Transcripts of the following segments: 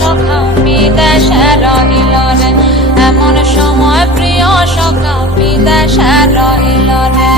وقفه ده شر را ilane Damon راهی لاره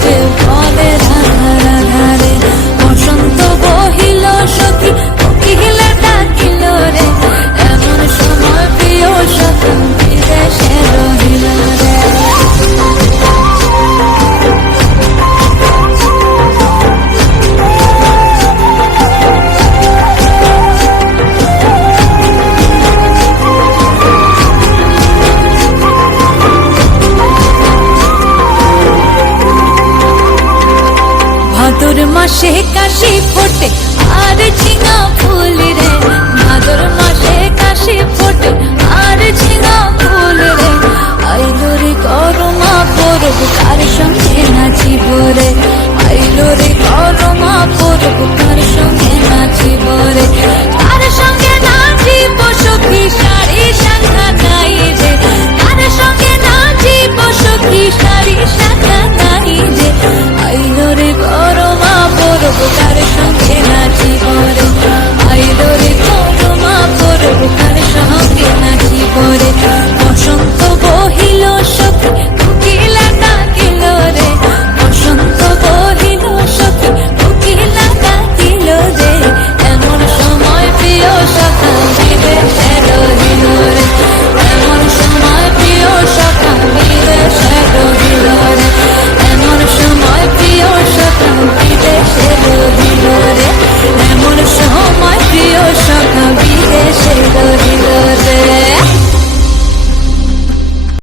মাসে কাশি ফোটে আর চিঙা ফুল রে মাদর মাসে কাশি ফোটে আর